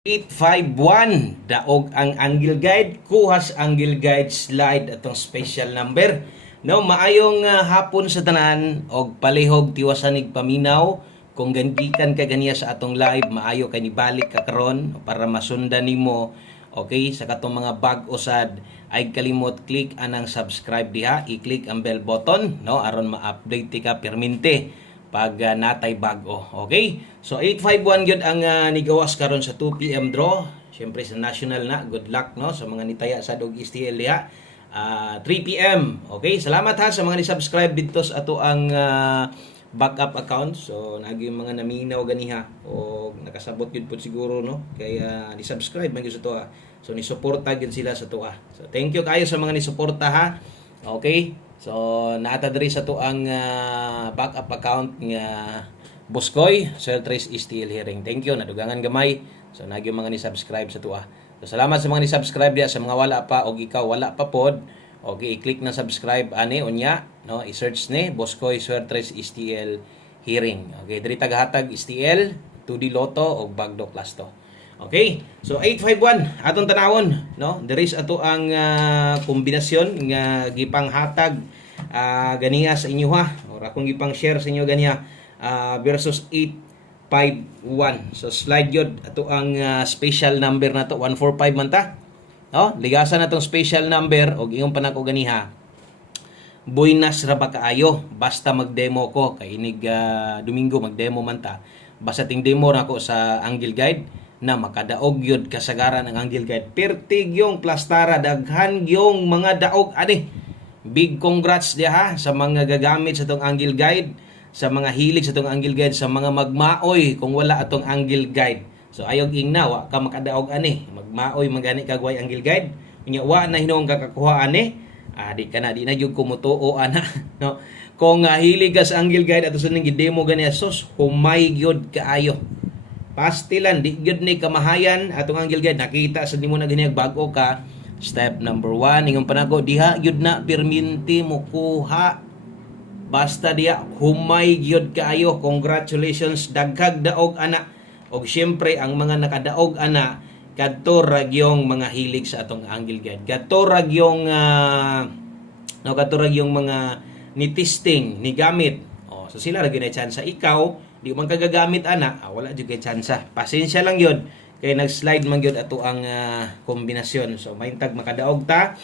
851 daog ang angle guide, kuhas angle guide slide atong special number. No, maayong hapon sa tanan og palihog tiwasanig paminaw. Kung gandikan ka ganiya sa atong live, maayo kay nibalik ka karon para masundan nimo. Okay, sa katong mga bag usad ay kalimot click anang subscribe diha, i-click ang bell button no aron ma-update ka permente pag natay bago. Okay? So 851 gyud ang nigawas karon sa 2 PM draw. Syempre sa national na, good luck no sa mga nitaya sa dog STL diha. 3 PM. Okay? Salamat ha sa mga ni-subscribe dito sa ato ang backup account. So nagi mga naminaw ganiha o nakasabot gyud pud siguro no kaya ni-subscribe man gyud sa to ha. So ni-suporta gyud sila sa to ha. So thank you kayo sa mga ni-suporta ha. Okay? So naata diri sa to ang backup account nga Buskoy Sir Trace STL Hearing. Thank you, nadugangan gamay. So nagyo mga ni-subscribe sa to ah. So salamat sa mga ni-subscribe diya, sa mga wala pa og ikaw wala pa pod. Okay, i-click na subscribe ani unya no, i-search ni Buskoy Sir Trace STL Hearing. Okay, diri tagahatag STL, 2D Lotto og Bagdo Class to. Okay, so 851 atong tanawon no, there is ato ang kombinasyon nga gipanghatag ganiya sa inyo ha, or akong gipang share sa inyo ganiya versus 851. So slide yod ato ang special number na to, 145 man ta no, ligasan natong special number og ingon pa nako ganiha, buinas ra ba kaayo basta mag-demo ko kay inig Domingo mag-demo man ta, basta ting demo nako sa angle guide na makadaog yun kasagaran ng angle guide. Pertig yung plastara, daghan yung mga daog ani. Big congrats dia ha sa mga gagamit sa tong angle guide, sa mga hilig sa tong angle guide, sa mga magmaoy kung wala atong angle guide. So ayog ingna wa ka makadaog ani, magmaoy magani kagway angle guide. Unya wa na hinong kakakuha ani. Di na jud kumutuo ana no. Kung hilig ka sa angle guide ato sa ning demo gani sus, humay gyud kaayo. Pastilan, di gyud ni kamahayan atong angle guide, nakita sa nimo na ganiyang bago ka. Step number 1 ingon panago diha gyud na perminti mo kuha, basta diha humay gyud kaayo. Congratulations, daghag daog ana. Og syempre ang mga nakadaog ana kadto ra gyung mga hilig sa atong angle guide, kadto ra gyung kadto ra gyung mga ni testing ni gamit. So sila ra gyud na chance, ikaw di man kagagamit ana, wala jud kay tsansa. Pasensya lang yun kay nag-slide man gyud ato ang kombinasyon. So mahintag makadaog ta.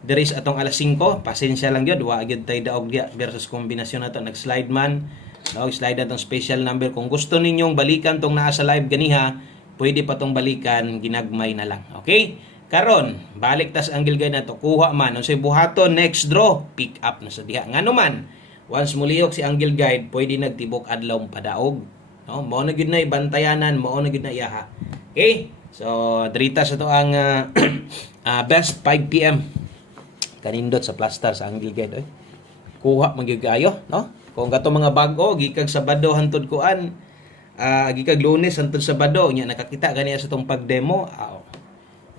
There is atong alas 5, pasensya lang yun, wa gyud tay daog dia versus kombinasyon nato nag-slide man. Slide atong special number. Kung gusto ninyong balikan tong naa sa live ganiha, pwede pa tong balikan, ginagmay na lang. Okay? Karon, balik tas angle guide nato, kuha man unsay buhaton next draw, pick up na sa diha. Ngano man once muliyok si angle guide, pwede nagtibok adlaw padaog. No, mao na gyud na ibantayanan, mao na gyud na iyaha. Okay? So, drita sa to ang best 5 PM. Kanindot sa plaster sa angle guide oy. Kuha man gyud kaayo, no? Kung gato mga bago gikag Sabado hantod kuan, gikag Lunes hantod Sabado nya nakakita ganiya sa tong pag-demo.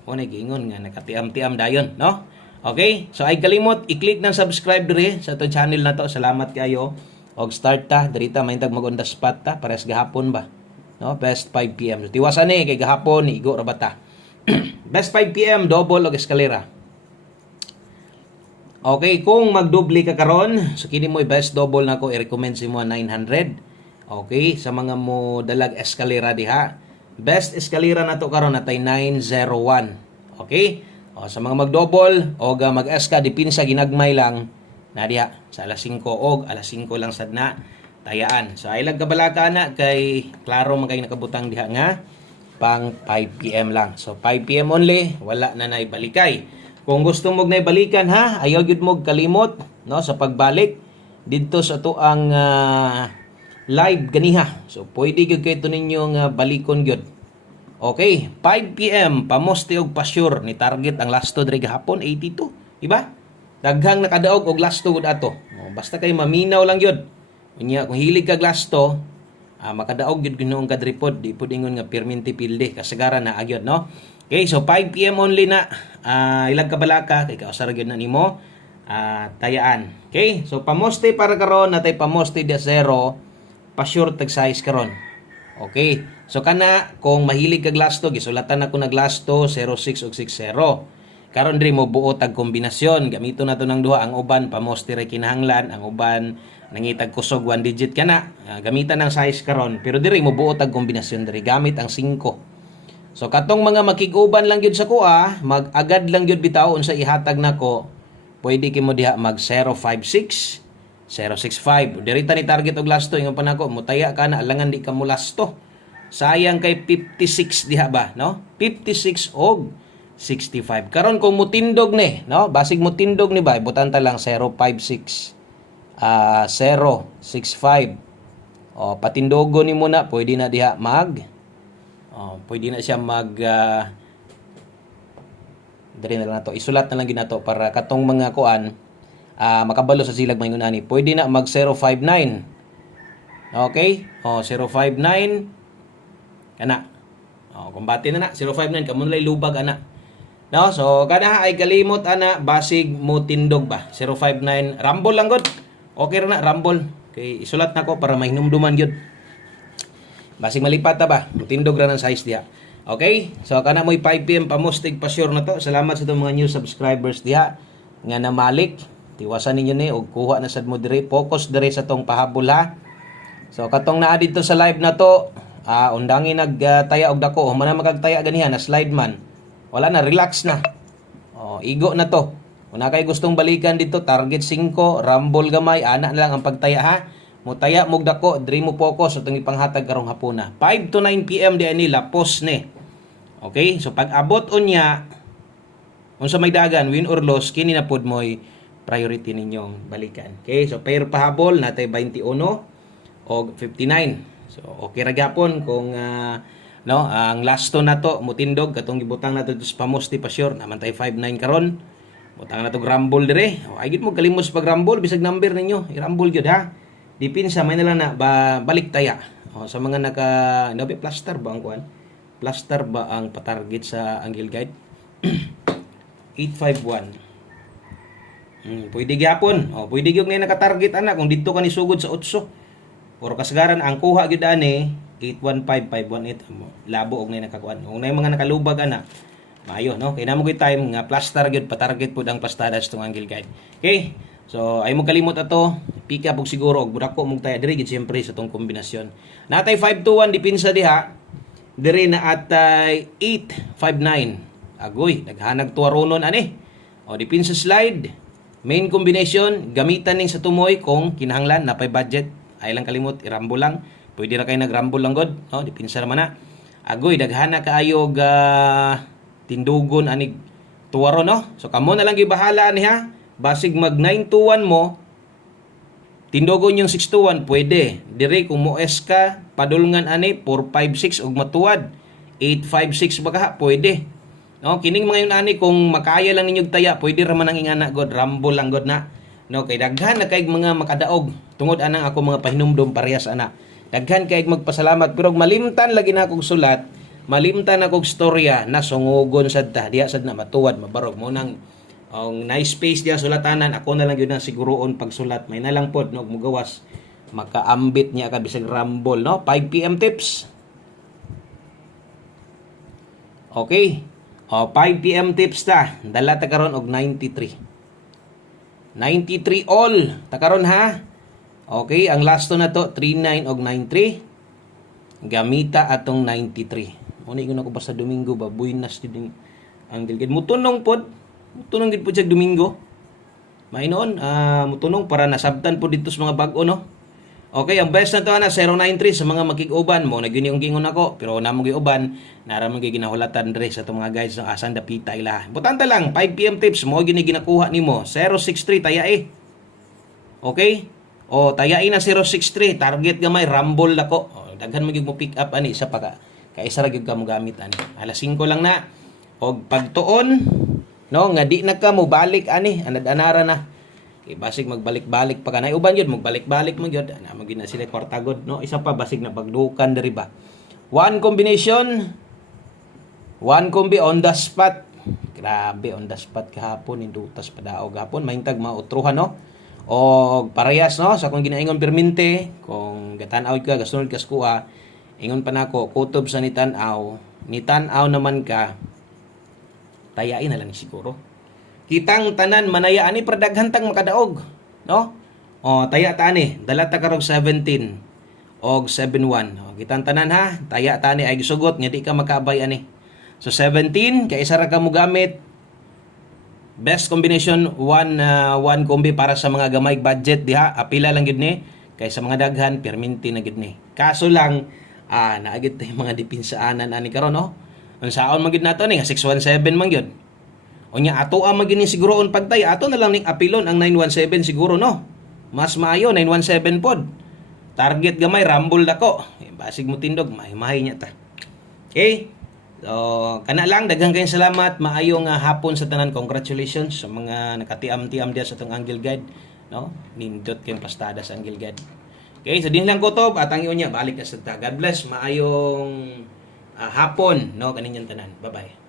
Mo na giingon nga nakatiam-tiam dayon, no? Okay? So ay kalimot i-click ng subscribe diri sa to channel na to. Salamat kayo. Og start ta dirita mahintag mag on the spot ta pares gahapon ba. No, best 5 PM. So, tiwasan ni kay gahapon igo ra bata. Best 5 PM double og eskalera. Okay, kung magdoble ka karon, so kini mo best double nako i-recommend si mo 900. Okay, sa mga mo dalag eskalera diha. Best eskalera nato karon natay 901. Okay? Sa mga mag-double o mag-eska, dipinsa ginagmay lang na diha sa alas 5 og alas 5 lang sad na tayaan. So ay lang kabalaka na kay klaro man kay nakabutang diha nga pang 5 PM lang. So 5 PM only, wala na naibalikay. Kung gusto mo naibalikan ha, ayaw gyud mo kalimot no sa pagbalik didto sa to ang live ganiha. So pwede gyud kay to ninyo balikon gyud. Okay, 5 PM, pamoste og pasyur ni target ang lasto diri gahapon 82, diba? Daghang nakadaog og lasto gud ato. Basta kay maminaw lang gyud. Unya kung hilig kag lasto, makadaog gyud ginoong kadripod, di pud ingon nga perminti pilde kasagaran na agyod no. Okay, so 5 PM only na ilag kabalaka kay kausar gyud na nimo tayaan. Okay, so pamoste para karon natay pamoste dia 0, pasyur tag size karon. Okay. So kana kung mahilig kag lasto gisulatan ako nag lasto 06 ug 60. Karon diri mo buo tag kombinasyon. Gamito na to ng duha ang uban pamostire kinahanglan, ang uban nangitag kusog one digit kana. Gamitan ng size karon pero diri mo buo tag kombinasyon diri gamit ang 5. So katong mga makig-uban lang gyud sa kuha, mag-agad lang gyud bitaw unsa ihatag nako. Pwede kimo diha mag 056 065. Dirita ni target og lasto ingon pa nako mutaya ka na alangan di ka mo lasto. Sayang kay 56 diha ba, no? 56 og 65. Karon kung mutindog ni, no? Basig mutindog ni ba, ibutan ta lang 056 065. O patindogo ni mo na pwede na diha pwede na siya diri na lang nato. Isulat na lang ginato para katong mga kuan makabalo sa silag mayngon ani. Pwede na mag 059. Okay? 059 ana. Kumbati na 059 kamo lay lubag ana. No, so kana ay kalimot ana basig mo tindog ba. 059 rumble lang gud. Okay ra na rumble. Okay, isulat nako para mahinumduman gyud. Basig malipat ta ba? Mutindog ra ng size diha. Okay? So kana mo'y 5 PM pamustig pa sure na to. Salamat sa itong mga new subscribers diha nga namalik. Tiwasan ninyo ni og kuha na sad mo diri, focus diri sa tong pahabol ha. So katong naa dito sa live na to, undangi nagtaya og dako, man na magagtaya ganiha na slide man. Wala na, relax na. Igo na to. Kung na kay gustong balikan dito, target 5, rumble gamay, ana na lang ang pagtaya ha. Mutaya mog dako, diri mo focus atong ipanghatag karong hapuna. 5 to 9 PM di ani lapos ni. Okay? So pag abot unya unsa may dagan win or loss kini na pud moy priority ninyong balikan. Okay, so pair pahabol natay 21 o 59. So okay ra gyapon kung ang lasto na to mutindog katong gibutang nato sa pamosti pa sure naman tay 59 karon. Butang na to rumble dire. Ay gid mo kalimos pag rumble bisag number ninyo, i-rumble gyud ha. Dipinsa may na lang na balik taya. Sa mga naka plaster ba ang kuan? Plaster ba ang patarget sa angle guide? 851. Pwede gyapon. Pwede gyud ngay naka-target ana kung didto ka ni sugod sa 8. Or kasagaran ang kuha gyud ani 815 518 labo og nay nakakuan. Kung nay mga nakalubag ana, maayo no. Kay namo gyud time nga plaster gyud pa-target pud ang pastada sa tong angle guide. Okay? So ay mo kalimot ato, pick up og siguro og budako mong taya diri gid siyempre sa tong kombinasyon. Natay 521 dipinsa diha. Diri na atay 859. Agoy, naghanag tuwaronon ani. Dipinsa slide. Main combination, gamitan ning sa tumoy kung kinahanglan napay budget. Ay lang kalimot, i-rumble lang. Pwede ra kay nag-rumble lang god, no? Dipinsa naman na. Agoy daghana kaayo tindugon anig tuwaro no. So kamo na lang gibahala ani ha. Basig mag 921 mo, tindugon yung 621 pwede. Dire kung moes ka, padulngan ani 456 og matuwad. 856 baga pwede. No, kining mga yun ani kung makaya lang ninyo taya, pwede ra man ang ingana god, rumble lang god na. No, kay daghan na kay mga makadaog tungod anang ako mga pahinumdom parehas ana. Daghan kay magpasalamat pero malimtan lagi na akong sulat, malimtan akong storya na sungugon sad ta, diha sad na matuwad, mabarog mo nang ang nice space diya sulatanan, ako na lang yun ang siguroon pagsulat. May na lang pod no mugawas makaambit niya ka bisag rumble no. 5 PM tips. Okay. 5 PM tips ta. Dala ta karon og 93. 93 all. Ta karon ha. Okay, ang lasto na to 39 og 93. Gamita atong 93. Mo ni ko basta Domingo ba buinas din ang dilgid. Mutunong pod. Mutunong gid pod sa Domingo. Mainon, mutunong para nasabtan po dito sa mga bag-o no. Okay, ang best na to na 093 sa mga makig-uban mo nagyuni yung gingon ako pero namo gi-uban nara man ginahulatan dre sa itong mga guides ng asan dapita ila. Butanta lang 5 PM tips mo gini ginakuha nimo 063 tayai. Okay? Tayai na 063 target gamay rumble nako. Daghan mo gyud mo pick up ani sa paka kay isa ra gyud ka mo gamit ani. Alas 5 lang na. Og pagtuon no nga di na ka mo balik ani anad-anara na. Okay, basig magbalik-balik pa kanay uban gyud magbalik-balik mo gyud ana mo gina sila kwarta god no. Isa pa basig na pagdukan diri ba. One combination, one combi on the spot. Grabe on the spot kahapon indutas padaog gahapon mahintag mautruhan no. O parehas no sa kung ginaingon permente kung gatan-aw ka gasunod ka skuha Ingon pa nako, kutob sa nitanaw, nitanaw naman ka, tayain na lang siguro. Kitang tanan manayaan ni pradaghantang makadaog, no? O taya ta ni, dala ta karog 17 og 71. O kitang tanan ha, taya ta ni ay gisugot nga di ka makabay ani. So 17 kay isa ra ka mo gamit. Best combination one kombi para sa mga gamay budget diha, apila lang gid ni kay sa mga daghan perminti na gid ni. Kaso lang naagit tay mga depinsaanan ani karon no. Unsaon man gid nato ni nga 617 man gyud. Unya ato ang magini siguroon pagtay ato na lang ning apilon ang 917 siguro no. Mas maayo 917 pod. Target gamay rumble dako. Basig mo tindog mahimahay nya ta. Okay? So, kana lang daghang kayong salamat. Maayong hapon sa tanan. Congratulations sa mga nakatiam-tiam diya sa tong Angle Guide, no? Nindot kayong pastada sa Angle Guide. Okay, so din lang kutob at ang iyon niya balik na sa ta. God bless. Maayong hapon, no, kaninyang tanan. Bye-bye.